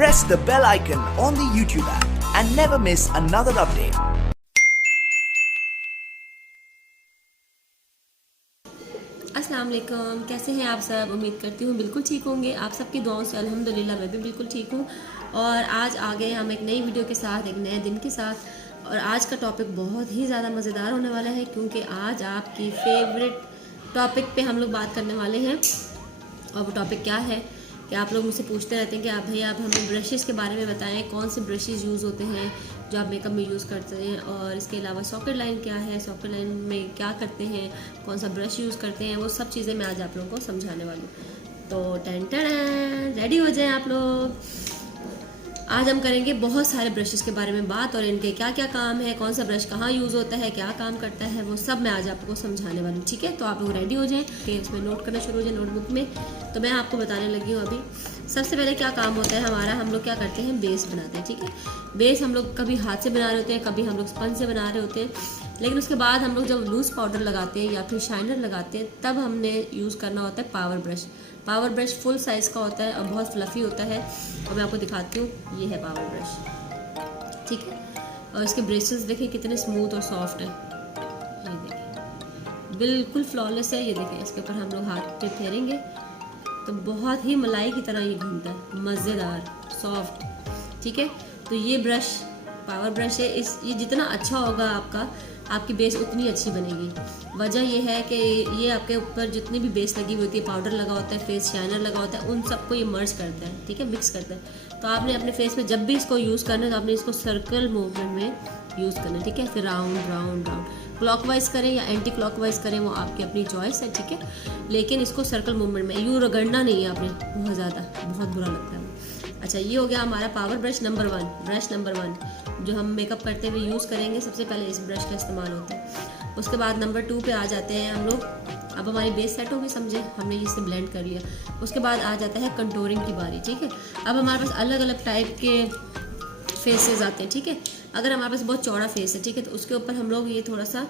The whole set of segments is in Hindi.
press the bell icon on the YouTube app and never miss another update. अस्सलाम वालेकुम, कैसे हैं आप सब। उम्मीद करती हूँ बिल्कुल ठीक होंगे। आप सबकी दुआओं से अल्हम्दुलिल्लाह मैं भी बिल्कुल ठीक हूँ। और आज आ गए हम एक नई वीडियो के साथ, एक नए दिन के साथ। और आज का टॉपिक बहुत ही ज़्यादा मज़ेदार होने वाला है, क्योंकि आज आपकी फेवरेट टॉपिक पे हम लोग बात करने वाले हैं। और वो टॉपिक क्या है कि आप लोग मुझसे पूछते रहते हैं कि आप भैया आप हमें ब्रशेज़ के बारे में बताएं, कौन से ब्रशेज़ यूज़ होते हैं जो आप मेकअप में यूज़ करते हैं, और इसके अलावा सॉकेट लाइन क्या है, सॉकेट लाइन में क्या करते हैं, कौन सा ब्रश यूज़ करते हैं, वो सब चीज़ें मैं आज आप लोगों को समझाने वाली हूँ। तो टेन रेडी हो जाएं आप लोग। आज हम करेंगे बहुत सारे ब्रशेस के बारे में बात, और इनके क्या क्या काम है, कौन सा ब्रश कहाँ यूज़ होता है, क्या काम करता है, वो सब मैं आज आपको समझाने वाली हूँ। ठीक है, तो आप लोग रेडी हो जाएं कि इसमें नोट करना शुरू हो जाए नोटबुक में। तो मैं आपको बताने लगी हूँ अभी। सबसे पहले क्या काम होता है हमारा, हम लोग क्या करते हैं, बेस बनाते हैं। ठीक है, बेस हम लोग कभी हाथ से बना रहे होते हैं, कभी हम लोग स्पंज से बना रहे होते हैं। लेकिन उसके बाद हम लोग जब लूज़ पाउडर लगाते हैं या फिर शाइनर लगाते हैं, तब हमने यूज़ करना होता है power brush. Power brush full size का होता है और बहुत फ्लफ़ी होता है, और मैं आपको दिखाती हूँ। ये है पावर ब्रश, ठीक है। और इसके ब्रेसेस देखिए कितने स्मूथ और सॉफ्ट है। ये देखिए बिल्कुल फ्लॉलेस है। ये देखिए इसके ऊपर हम लोग हाथ पे फेरेंगे तो बहुत ही मलाई की तरह ये घूमता है, मज़ेदार, सॉफ्ट। ठीक है, तो ये ब्रश पावर ब्रश है। ये जितना अच्छा होगा आपकी बेस उतनी अच्छी बनेगी। वजह ये है कि ये आपके ऊपर जितनी भी बेस लगी हुई होती है, पाउडर लगा होता है, फेस शाइनर लगा होता है, उन सबको ये मर्ज करता है। ठीक है, मिक्स करता है। तो आपने अपने फेस में जब भी इसको यूज़ करना है तो आपने इसको सर्कल मूवमेंट में यूज़ करना है। ठीक है, फिर राउंड राउंड राउंड, क्लॉकवाइज करें या एंटी क्लॉकवाइज करें, वो आपकी अपनी चॉइस है। ठीक है, लेकिन इसको सर्कल मूवमेंट में यूँ रगड़ना नहीं है आपने बहुत ज़्यादा, बहुत बुरा लगता है। अच्छा, ये हो गया हमारा power brush number 1। Brush number 1 जो हम मेकअप करते हुए यूज़ करेंगे, सबसे पहले इस ब्रश का इस्तेमाल होता है। उसके बाद नंबर 2 पे आ जाते हैं हम लोग। अब हमारी बेस सेट होगी, समझे, हमने इससे ब्लेंड कर लिया। उसके बाद आ जाता है कंटूरिंग की बारी। ठीक है, अब हमारे पास अलग अलग टाइप के फेसेस आते हैं। ठीक है, अगर हमारे पास बहुत चौड़ा फेस है, ठीक है, तो उसके ऊपर हम लोग ये थोड़ा सा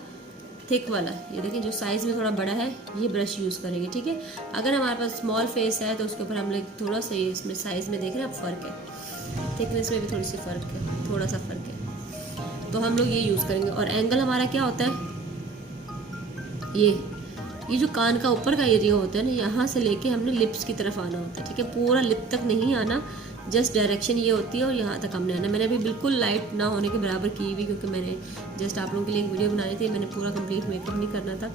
थिक वाला, ये देखिए जो साइज़ में थोड़ा बड़ा है, ये ब्रश यूज़ करेंगे। ठीक है, अगर हमारे पास स्मॉल फेस है तो उसके ऊपर हम लोग थोड़ा सा, ये इसमें साइज़ में देख रहे हैं आप, फ़र्क है, थिकनेस में भी थोड़ी सी फ़र्क है, थोड़ा सा फ़र्क है, तो हम लोग ये यूज़ करेंगे। और एंगल हमारा क्या होता है, ये जो कान का ऊपर का एरिया होता है ना, यहाँ से लेके हमने लिप्स की तरफ आना होता है। ठीक है, पूरा लिप तक नहीं आना, जस्ट डायरेक्शन ये होती है और यहाँ तक हमने आना। मैंने अभी बिल्कुल लाइट ना होने के बराबर की हुई, क्योंकि मैंने जस्ट आप लोगों के लिए एक वीडियो बनाई थी, मैंने पूरा कंप्लीट मेकअप नहीं करना था,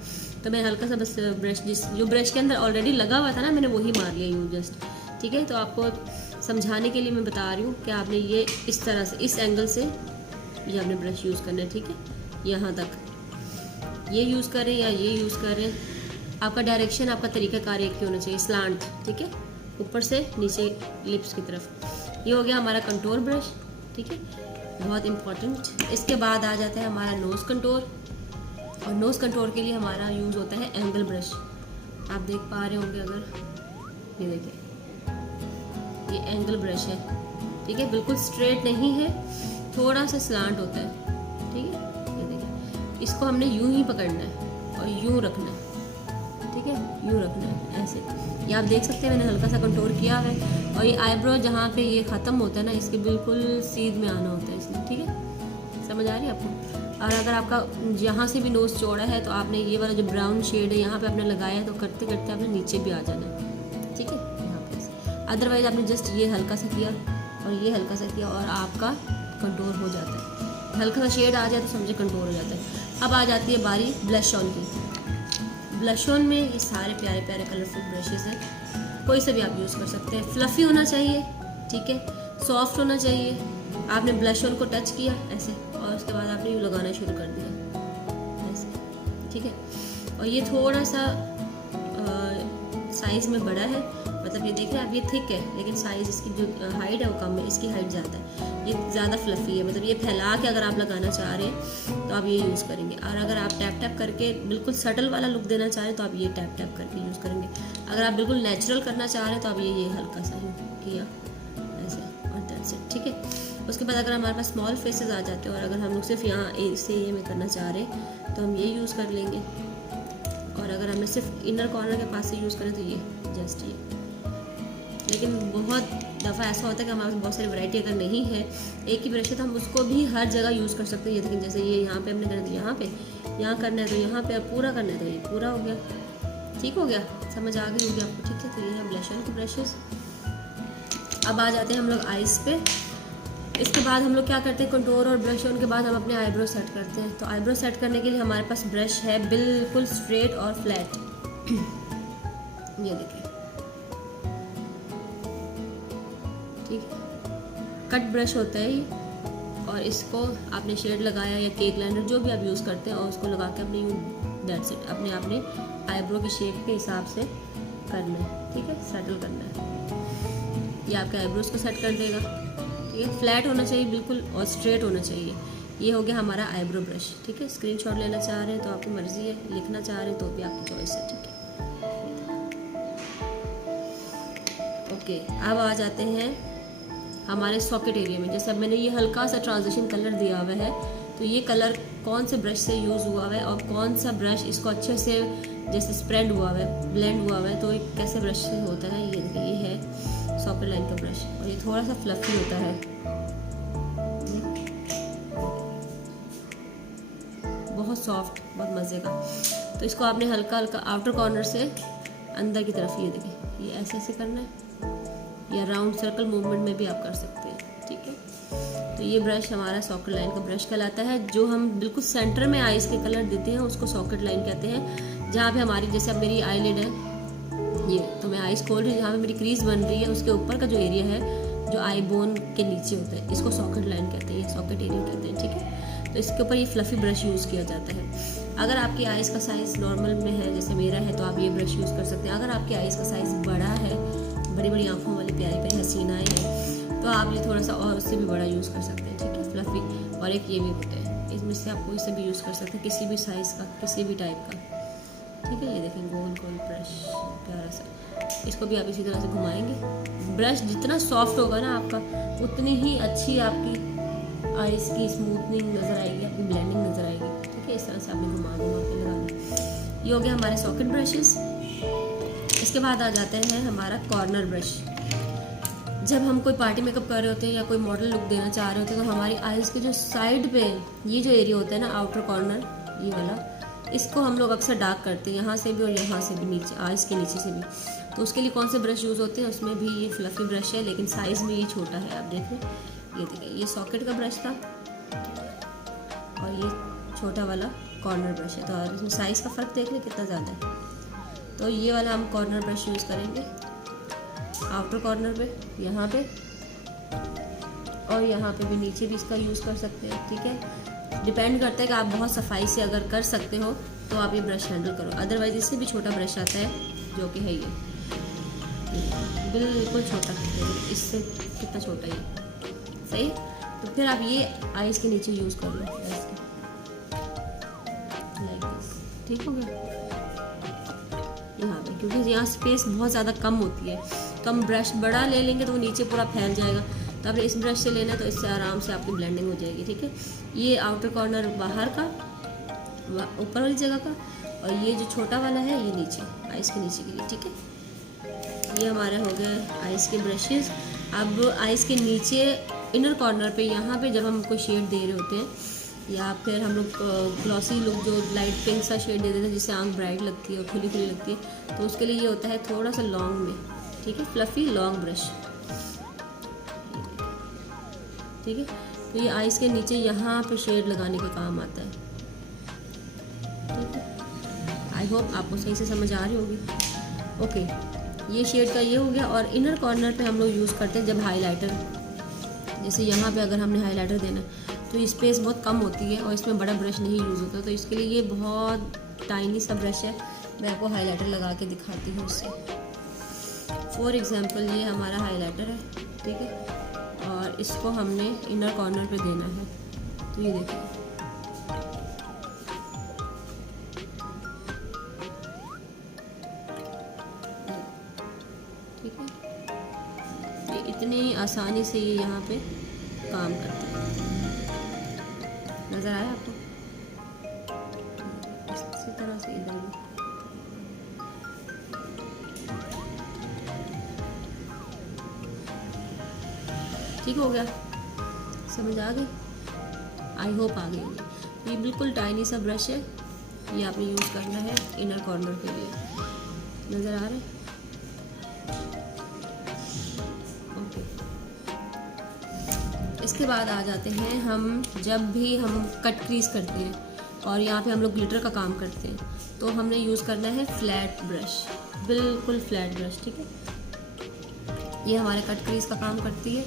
तो मैंने हल्का सा बस ब्रश, जो ब्रश के अंदर ऑलरेडी लगा हुआ था ना, मैंने वही मार लिया यूँ जस्ट। ठीक है, तो आपको समझाने के लिए मैं बता रही हूँ कि आपने ये इस तरह से, इस एंगल से ये आपने ब्रश यूज़ करना है। ठीक है, यहाँ तक ये यूज़ करें या ये यूज़ करें, आपका डायरेक्शन, आपका तरीक़ाकार एक ही होना चाहिए, स्लांट। ठीक है, ऊपर से नीचे लिप्स की तरफ। ये हो गया हमारा कंटूर ब्रश। ठीक है, बहुत इम्पॉर्टेंट। इसके बाद आ जाता है हमारा नोज़ कंटूर, और नोज़ कंटूर के लिए हमारा यूज़ होता है एंगल ब्रश। आप देख पा रहे होंगे अगर, ये देखिए ये एंगल ब्रश है। ठीक है, बिल्कुल स्ट्रेट नहीं है, थोड़ा सा स्लांट होता है। ठीक है, ये देखिए इसको हमने यूं ही पकड़ना है और यूं रखना है। ठीक है, यूं रखना है ऐसे। ये आप देख सकते हैं मैंने हल्का सा कंटूर किया है, और ये आईब्रो जहाँ पे ये ख़त्म होता है ना, इसके बिल्कुल सीध में आना होता है इसमें। ठीक है, समझ आ रही है आपको। और अगर आपका यहाँ से भी नोज़ चौड़ा है तो आपने ये वाला जो ब्राउन शेड है यहाँ पे आपने लगाया है, तो करते करते आपने नीचे भी आ जाना है। ठीक है, यहाँ पे। अदरवाइज़ आपने जस्ट ये हल्का सा किया और ये हल्का सा किया और आपका कंटूर हो जाता है। हल्का सा शेड आ जाए तो समझे कंटूर हो जाता है। अब आ जाती है बारी ब्लश ऑन की। ब्लश ऑन में ये सारे प्यारे प्यारे कलरफुल ब्रशेस हैं, कोई से भी आप यूज़ कर सकते हैं। फ्लफ़ी होना चाहिए, ठीक है, सॉफ्ट होना चाहिए। आपने ब्लश ऑन को टच किया ऐसे, और उसके बाद आपने यूँ लगाना शुरू कर दिया ऐसे। ठीक है, और ये थोड़ा सा साइज़ में बड़ा है, मतलब ये देख रहे हैं आप, ये थिक है, लेकिन साइज़ इसकी जो हाइट है वो कम है, इसकी हाइट ज़्यादा है। ये ज़्यादा फ्लफ़ी है, मतलब ये फैला के अगर आप लगाना चाह रहे हैं तो आप ये यूज़ करेंगे। और अगर आप टैप टैप करके बिल्कुल सटल वाला लुक देना चाह रहे हैं तो आप ये टैप टैप करके यूज़ करेंगे। अगर आप बिल्कुल नेचुरल करना चाह रहे हैं तो आप ये हल्का सा किया ऐसे, और दैट्स इट। ठीक है, उसके बाद अगर हमारे पास स्मॉल फेसेस आ जाते हैं और अगर हम लोग सिर्फ यहाँ इससे ये में करना चाह रहे हैं तो हम ये यूज़ कर लेंगे। और अगर हमें सिर्फ इनर कॉर्नर के पास से यूज़ करें तो ये जस्ट ये, लेकिन बहुत दफ़ा ऐसा होता है कि हमारे पास बहुत सारी वैरायटी अगर नहीं है, एक ही ब्रश है, तो हम उसको भी हर जगह यूज़ कर सकते हैं। ये देखें, जैसे ये यहाँ पे हमने करना है, यहाँ पे यहाँ करना है तो यहाँ पे, पूरा करना है तो ये पूरा हो गया। ठीक हो गया, समझ आ गई होगी आपको। ठीक है, तो ये है ब्लश ऑन के ब्रशेस। अब आ जाते हैं हम लोग आइज़ पे। इसके बाद हम लोग क्या करते हैं, कंटूर और ब्रश ऑन के बाद हम अपने आईब्रो सेट करते हैं। तो आईब्रो सेट करने के लिए हमारे पास ब्रश है बिल्कुल स्ट्रेट और फ्लैट। ये देखिए, ठीक है, कट ब्रश होता है ये, और इसको आपने शेड लगाया या केक लाइनर जो भी आप यूज़ करते हैं, और उसको लगा के अपने दैट्स इट, अपने आईब्रो की शेप के हिसाब से करना है। ठीक है, सेटल करना है, ये आपके आईब्रोज को सेट कर देगा। ठीक है, फ्लैट होना चाहिए बिल्कुल और स्ट्रेट होना चाहिए। ये हो गया हमारा आईब्रो ब्रश। ठीक है, स्क्रीनशॉट लेना चाह रहे हैं तो आपकी मर्ज़ी है, लिखना चाह रहे हैं तो भी आपकी चॉइस है। ठीक है, ओके, अब आ जाते हैं हमारे सॉकेट एरिया में। जैसे अब मैंने ये हल्का सा ट्रांजिशन कलर दिया हुआ है, तो ये कलर कौन से ब्रश से यूज़ हुआ है और कौन सा ब्रश इसको अच्छे से जैसे स्प्रेड हुआ है, ब्लेंड हुआ है, तो ये कैसे ब्रश से होता है। ये देखिए, ये है सॉकेट लाइन का ब्रश, और ये थोड़ा सा फ्लफी होता है, बहुत सॉफ्ट, बहुत मज़े का। तो इसको आपने हल्का हल्का आउटर कॉर्नर से अंदर की तरफ, ये देखिए, ये ऐसे ऐसे करना है, या राउंड सर्कल मूवमेंट में भी आप कर सकते हैं। ठीक है, तो ये ब्रश हमारा सॉकेट लाइन का ब्रश कहलाता है। जो हम बिल्कुल सेंटर में आईज के कलर देते हैं उसको सॉकेट लाइन कहते हैं। जहाँ पे हमारी, जैसे अब मेरी आई लिड है ये, तो मैं आईज खोल रही हूँ, जहाँ पे मेरी क्रीज बन रही है उसके ऊपर का जो एरिया है, जो आई बोन के नीचे होता है, इसको सॉकेट लाइन कहते हैं, सॉकेट एरिया कहते हैं। ठीक है, तो इसके ऊपर ये फ्लफी ब्रश यूज़ किया जाता है। अगर आपकी आईज का साइज़ नॉर्मल में है, जैसे मेरा है, तो आप ये ब्रश यूज़ कर सकते हैं। अगर आपकी आईज का साइज़ बड़ा है, बड़ी बड़ी आंखों वाली प्यारी प्यारी हसीनाएँ हैं, तो आप ये थोड़ा सा और उससे भी बड़ा यूज़ कर सकते हैं। ठीक है, फ्लफी। और एक ये भी होता है, इसमें से आप कोई से भी यूज़ कर सकते हैं, किसी भी साइज़ का, किसी भी टाइप का। ठीक है, ये देखें, गोल गोल ब्रश प्यारा सा, इसको भी आप इसी तरह से घुमाएंगे। ब्रश जितना सॉफ्ट होगा ना आपका, उतनी ही अच्छी आपकी आईज की स्मूथनिंग नज़र आएगी, आपकी ब्लेंडिंग नज़र आएगी। ठीक है, इस तरह से आपने घुमा के लगाना। ये हो गया हमारे सॉकेट ब्रशेस। इसके बाद आ जाते हैं हमारा कॉर्नर ब्रश। जब हम कोई पार्टी मेकअप कर रहे होते हैं या कोई मॉडल लुक देना चाह रहे होते हैं, तो हमारी आईज के जो साइड पे ये जो एरिया होता है ना, आउटर कॉर्नर, ये वाला, इसको हम लोग अक्सर डार्क करते हैं, यहाँ से भी और यहाँ से भी, नीचे आईज के नीचे से भी। तो उसके लिए कौन से ब्रश यूज़ होते हैं, उसमें भी ये फ्लफी ब्रश है, लेकिन साइज़ में ये छोटा है। आप देखें, ये देखिए, ये सॉकेट का ब्रश था और ये छोटा वाला कॉर्नर ब्रश है। तो इसमें साइज़ का फ़र्क देख लें कितना ज़्यादा है। तो ये वाला हम कॉर्नर ब्रश यूज़ करेंगे आउटर कॉर्नर पे, यहाँ पे, और यहाँ पे भी, नीचे भी इसका यूज़ कर सकते हैं। ठीक है, डिपेंड करता है कि आप बहुत सफाई से अगर कर सकते हो तो आप ये ब्रश हैंडल करो। अदरवाइज इससे भी छोटा ब्रश आता है, जो कि है ये बिल्कुल छोटा, इससे कितना छोटा है, सही। तो फिर आप ये आईज के नीचे यूज़ कर लो, लाइक दिस। ठीक हो गया यहाँ पे, क्योंकि यहाँ स्पेस बहुत ज़्यादा कम होती है, तो हम ब्रश बड़ा ले लेंगे तो वो नीचे पूरा फैल जाएगा। तो आपने इस ब्रश से लेना है, तो इससे आराम से आपकी ब्लेंडिंग हो जाएगी। ठीक है, ये आउटर कॉर्नर बाहर का, ऊपर वाली जगह का, और ये जो छोटा वाला है ये नीचे, आइस के नीचे के लिए। ठीक है, ये हमारे हो गए आइस के ब्रशेस। अब आइस के नीचे इनर कॉर्नर पे, यहाँ पे जब हम कोई शेड दे रहे होते हैं, या फिर हम लोग ग्लॉसी लुक, जो लाइट पिंक सा शेड दे देते हैं जिससे आंख ब्राइट लगती है और खुली खुली लगती है, तो उसके लिए ये होता है थोड़ा सा लॉन्ग में। ठीक है, फ्लफी लॉन्ग ब्रश। ठीक है, तो ये आइस के नीचे यहाँ पे शेड लगाने का काम आता है। ठीक है, आई होप आपको सही से समझ आ रही होगी। ओके, ये शेड का ये हो गया। और इनर कॉर्नर पे हम लोग यूज़ करते हैं जब हाइलाइटर, जैसे यहाँ पे अगर हमने हाइलाइटर देना तो ये स्पेस बहुत कम होती है और इसमें बड़ा ब्रश नहीं यूज़ होता, तो इसके लिए ये बहुत टाइनी सा ब्रश है। मैं आपको हाइलाइटर लगा के दिखाती हूँ इससे। फॉर एग्जांपल ये हमारा हाइलाइटर है, ठीक है, और इसको हमने इनर कॉर्नर पे देना है। तो ये देखिए, ठीक है, ये इतनी आसानी से ये यहाँ पे काम करते हैं। नज़र आया आपको? इसी तरह से इधर भी। ठीक हो गया, समझ आ गई? आई होप आ गई होगी। ये बिल्कुल टाइनी सा ब्रश है, ये आपने यूज़ करना है इनर कॉर्नर के लिए। नज़र आ रहा है? ओके। इसके बाद आ जाते हैं हम, जब भी हम कट क्रीज करते हैं और यहाँ पे हम लोग ग्लिटर का काम करते हैं, तो हमने यूज़ करना है फ्लैट ब्रश, बिल्कुल फ्लैट ब्रश, ठीक है? ये हमारे कट क्रीज का काम करती है।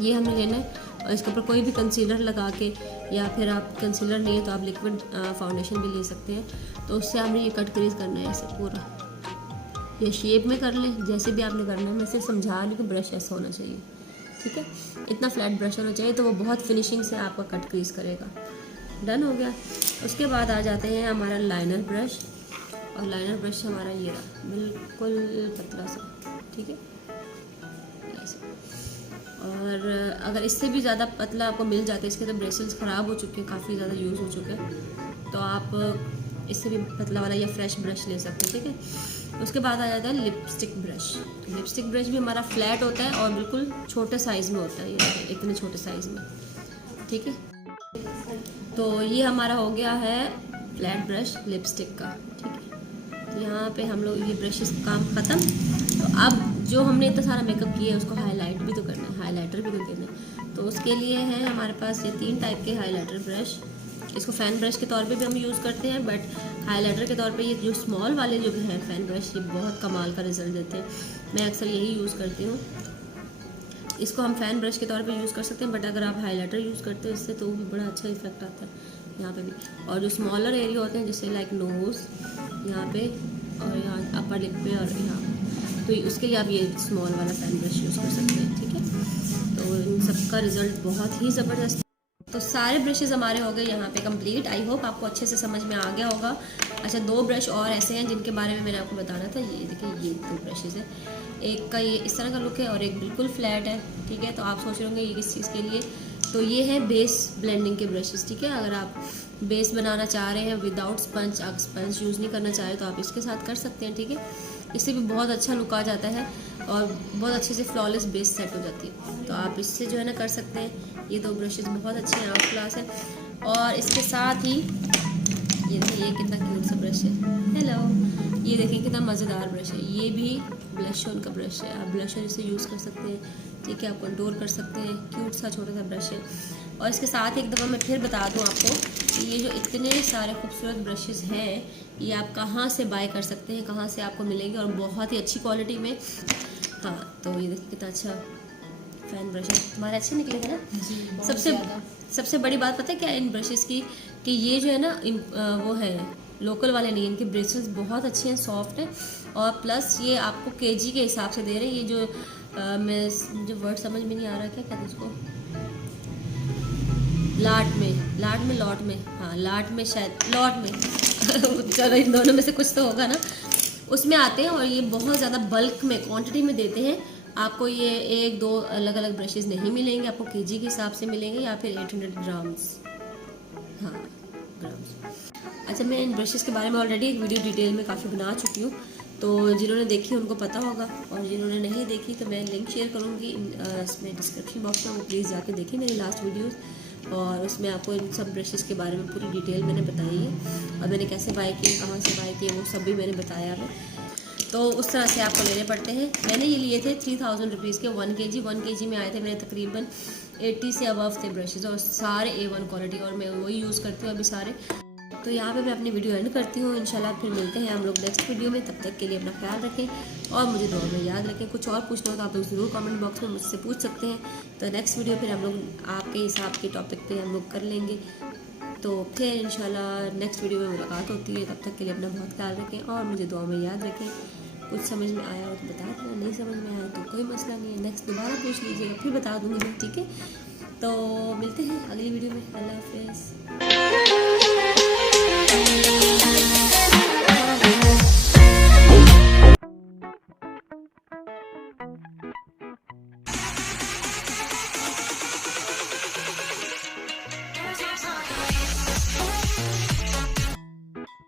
ये हमने लेना है और इसके ऊपर कोई भी कंसीलर लगा के, या फिर आप कंसीलर नहीं है तो आप लिक्विड फाउंडेशन भी ले सकते हैं। तो उससे हमने ये कट क्रीज करना है ऐसे पूरा, ये शेप में कर लें, जैसे भी आपने करना है। मैं सिर्फ समझा रही हूँ कि ब्रश ऐसा होना चाहिए, ठीक है? इतना फ्लैट ब्रश होना चाहिए, तो वो बहुत फिनिशिंग से आपका कट क्रीज करेगा। डन हो गया। उसके बाद आ जाते हैं हमारा लाइनर ब्रश, और लाइनर ब्रश हमारा ये रहा, बिल्कुल पतला सा, ठीक है? और अगर इससे भी ज़्यादा पतला आपको मिल जाता है, इसके तो ब्रेसल्स ख़राब हो चुके हैं, काफ़ी ज़्यादा यूज़ हो चुके हैं, तो आप इससे भी पतला वाला या फ्रेश ब्रश ले सकते हैं, ठीक है? उसके बाद आ जाता है लिपस्टिक ब्रश। लिपस्टिक ब्रश भी हमारा फ्लैट होता है और बिल्कुल छोटे साइज़ में होता है, ये इतने छोटे साइज़ में, ठीक है? तो ये हमारा हो गया है फ्लैट ब्रश लिपस्टिक का, ठीक है? तो यहाँ पे हम लोग ये ब्रशेस काम ख़त्म। तो अब जो हमने इतना सारा मेकअप किया है उसको हाईलाइट भी तो करना है, हाईलाइटर भी तो देना है। तो उसके लिए है हमारे पास ये 3 टाइप के हाईलाइटर ब्रश। इसको फ़ैन ब्रश के तौर पे भी हम यूज़ करते हैं, बट हाईलाइटर के तौर पे ये जो स्मॉल वाले जो हैं फ़ैन ब्रश, ये बहुत कमाल का रिजल्ट देते हैं। मैं अक्सर यही यूज़ करती हूँ। इसको हम फ़ैन ब्रश के तौर पे यूज़ कर सकते हैं, बट अगर आप हाईलाइटर यूज़ करते हो इससे तो भी बड़ा अच्छा इफेक्ट आता है यहाँ पे भी। और जो स्मॉलर एरिया होते हैं जैसे लाइक नोज़ यहाँ पे और यहाँ अपर लिप पे और यहाँ, तो उसके लिए आप ये स्मॉल वाला फ़ैन ब्रश यूज़ कर सकते हैं, ठीक है? तो इन सबका रिज़ल्ट बहुत ही ज़बरदस्त। तो सारे ब्रशेज़ हमारे हो गए यहाँ पे कंप्लीट। आई होप आपको अच्छे से समझ में आ गया होगा। अच्छा, 2 ब्रश और ऐसे हैं जिनके बारे में मैंने आपको बताना था। ये देखिए, ये 2 ब्रशेज़ हैं, एक का ये इस तरह का लुक है और एक बिल्कुल फ्लैट है, ठीक है? तो आप सोच रहे होंगे ये किस चीज़ के लिए, तो ये है बेस ब्लेंडिंग के ब्रशेज़, ठीक है? अगर आप बेस बनाना चाह रहे हैं विदाउट स्पंज, आप स्पंज यूज़ नहीं करना चाह रहे तो आप इसके साथ कर सकते हैं, ठीक है? इससे भी बहुत अच्छा लुक आ जाता है और बहुत अच्छे से फ्लॉलेस बेस सेट हो जाती है। तो आप इससे जो है ना कर सकते हैं। ये 2 ब्रशेज़ बहुत अच्छे हैं, आउट क्लास है। और इसके साथ ही ये देखिए, ये कितना क्यूट सा ब्रश है। हेलो, ये देखें कितना मज़ेदार ब्रश है। ये भी ब्लश ऑन का ब्रश है, आप ब्लश ऑन इसे यूज़ कर सकते हैं, ठीक है? आप कंटूर कर सकते हैं, क्यूट सा छोटा सा ब्रश है। और इसके साथ एक दफ़ा मैं फिर बता दूं आपको कि ये जो इतने सारे खूबसूरत ब्रशेज़ हैं, ये आप कहाँ से बाय कर सकते हैं, कहाँ से आपको मिलेंगे और बहुत ही अच्छी क्वालिटी में। हाँ, तो ये देखिए कितना अच्छा फ़ैन ब्रश है, तुम्हारे अच्छे निकले थे ना? सबसे बड़ी बात पता है क्या इन ब्रशेज़ की, कि ये जो है ना वो है लोकल वाले नहीं, इनके ब्रेसलेट्स बहुत अच्छे हैं, सॉफ्ट हैं, और प्लस ये आपको केजी के हिसाब से दे रहे हैं। ये जो मुझे वर्ड समझ में नहीं आ रहा, क्या कहते हैं उसको, लाट में, हाँ लाट में, शायद लॉट में चलो इन दोनों में से कुछ तो होगा ना, उसमें आते हैं। और ये बहुत ज़्यादा बल्क में, क्वांटिटी में देते हैं आपको। ये 1-2 अलग अलग ब्रशेज़ नहीं मिलेंगे आपको, केजी के हिसाब से मिलेंगे या फिर 800 ग्राम्स, हाँ ग्राम्स। अच्छा, मैं इन ब्रशेज़ के बारे में ऑलरेडी एक वीडियो डिटेल में काफ़ी बना चुकी हूँ, तो जिन्होंने देखी उनको पता होगा, और जिन्होंने नहीं देखी तो मैं लिंक शेयर करूँगी इसमें डिस्क्रिप्शन बॉक्स में, वो प्लीज़ जाके देखें मेरी लास्ट वीडियोस, और उसमें आपको इन सब ब्रशेज़ के बारे में पूरी डिटेल मैंने बताई है, और मैंने कैसे बाय किए, कहाँ से बाय किए, वो सब भी मैंने बताया है। तो उस तरह से आपको लेने पड़ते हैं। मैंने ये लिए थे 3000 रुपीज़ के 1 kg में आए थे मेरे तकरीबन 80 से अबव थे ब्रशेज़, और सारे A1 क्वालिटी, और मैं वही यूज़ करती हूँ अभी सारे। तो यहाँ पे मैं अपनी वीडियो एंड करती हूँ। इंशाल्लाह फिर मिलते हैं हम लोग नेक्स्ट वीडियो में। तब तक के लिए अपना ख्याल रखें और मुझे दुआ में याद रखें। कुछ और पूछना हो तो आप लोग ज़रूर कमेंट बॉक्स में मुझसे पूछ सकते हैं। तो नेक्स्ट वीडियो फिर हम लोग आपके हिसाब के टॉपिक पे हम लोग कर लेंगे। तो फिर इंशाल्लाह नेक्स्ट वीडियो में मुलाकात होती है। तब तक के लिए अपना बहुत ख्याल रखें और मुझे दुआ में याद रखें। कुछ समझ में आया हो तो बता देना, नहीं समझ में आया तो कोई मसला नहीं है, नेक्स्ट दोबारा पूछ लीजिएगा, फिर बता दूँगी मैं, ठीक है? तो मिलते हैं अगली वीडियो में। अल्लाह हाफ़िज़।